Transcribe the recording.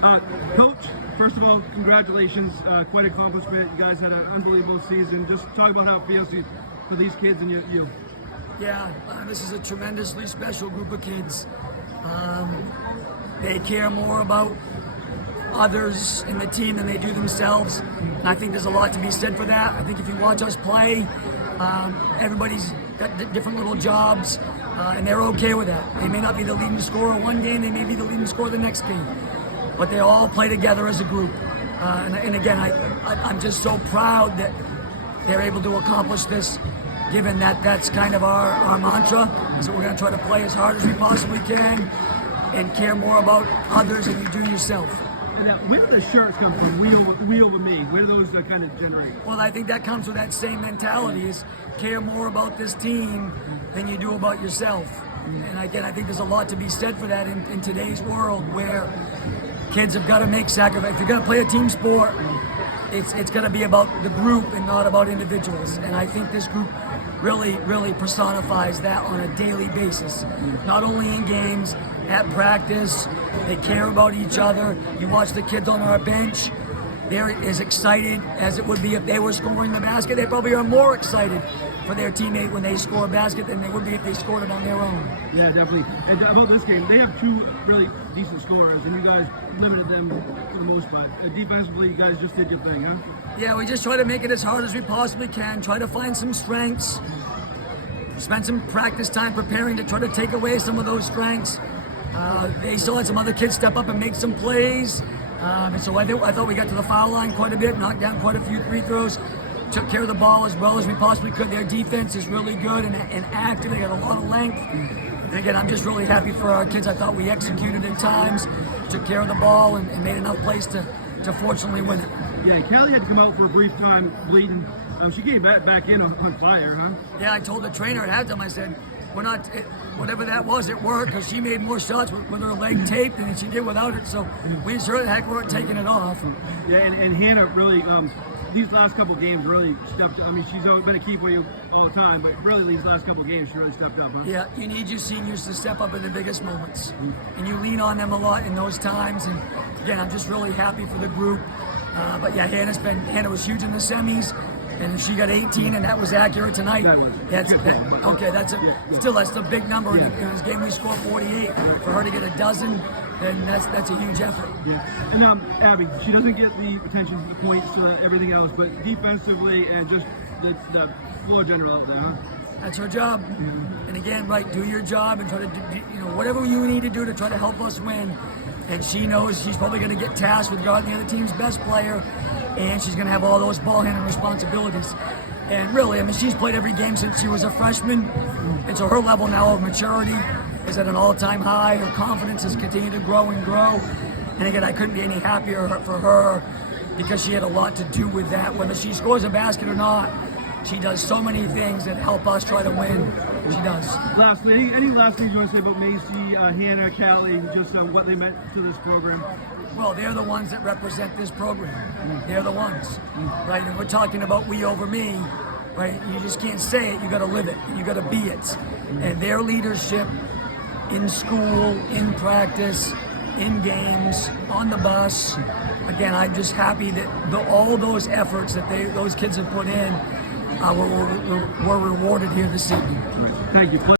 Coach, first of all, congratulations. Quite an accomplishment. You guys had an unbelievable season. Just talk about how it feels for these kids and you. Yeah, this is a tremendously special group of kids. They care more about others in the team than they do themselves. And I think there's a lot to be said for that. I think if you watch us play, everybody's got different little jobs, and they're okay with that. They may not be the leading scorer one game, they may be the leading scorer the next game, but they all play together as a group. And again, I'm just so proud that they're able to accomplish this, given that that's kind of our mantra, is that we're going to try to play as hard as we possibly can and care more about others than you do yourself. And where do the shirts come from? We over me. Where do those kind of generate? Well, I think that comes with that same mentality: is care more about this team than you do about yourself. And again, I think there's a lot to be said for that in today's world, where kids have got to make sacrifices. If you're going to play a team sport, it's going to be about the group and not about individuals. And I think this group really personifies that on a daily basis. Not only in games, at practice, they care about each other. You watch the kids on our bench, they're as excited as it would be if they were scoring the basket. They probably are more excited for their teammate when they score a basket than they would be if they scored it on their own. Yeah, definitely. And about this game, they have two really decent scorers, and you guys limited them for the most part. Defensively, you guys just did your thing, huh? Yeah, we just try to make it as hard as we possibly can, try to find some strengths, spend some practice time preparing to try to take away some of those strengths. They still had some other kids step up and make some plays. And so I thought we got to the foul line quite a bit, knocked down quite a few free throws, took care of the ball as well as we possibly could. Their defense is really good and active. They got a lot of length. And again, I'm just really happy for our kids. I thought we executed in times, took care of the ball, and made enough plays to fortunately win it. Yeah, Callie had to come out for a brief time bleeding. She came back in on fire, huh? Yeah, I told the trainer at halftime, I said, whatever that was, it worked, because she made more shots with her leg taped than she did without it, so we sure the heck weren't taking it off. Yeah, and Hannah really, these last couple games really stepped up. I mean, she's always been a key for you all the time, but really these last couple games she really stepped up, huh? Yeah, you need your seniors to step up in the biggest moments, and you lean on them a lot in those times, and again, I'm just really happy for the group. But yeah, Hannah was huge in the semis, and she got 18, and that was accurate tonight. That was. That's a big number. Yeah. In this game we scored 48. For her to get a dozen, then that's a huge effort. Yeah. And Abby, she doesn't get the attention, the points, everything else, but defensively and just the floor general out there, huh? That's her job. And again, do your job and try to do, whatever you need to do to try to help us win. And she knows she's probably going to get tasked with guarding the other team's best player, and she's going to have all those ball handling responsibilities. And really, I mean, she's played every game since she was a freshman, and so her level now of maturity is at an all-time high. Her confidence has continued to grow and grow. And again, I couldn't be any happier for her, because she had a lot to do with that. Whether she scores a basket or not, she does so many things that help us try to win. She does. Lastly, any last things you want to say about Macy, Hannah, Callie, just what they meant to this program? Well, they're the ones that represent this program. They're the ones, right? And we're talking about we over me, right? You just can't say it. You got to live it. You got to be it. And their leadership in school, in practice, in games, on the bus. Again, I'm just happy that all those efforts that those kids have put in were rewarded here this evening. Thank you.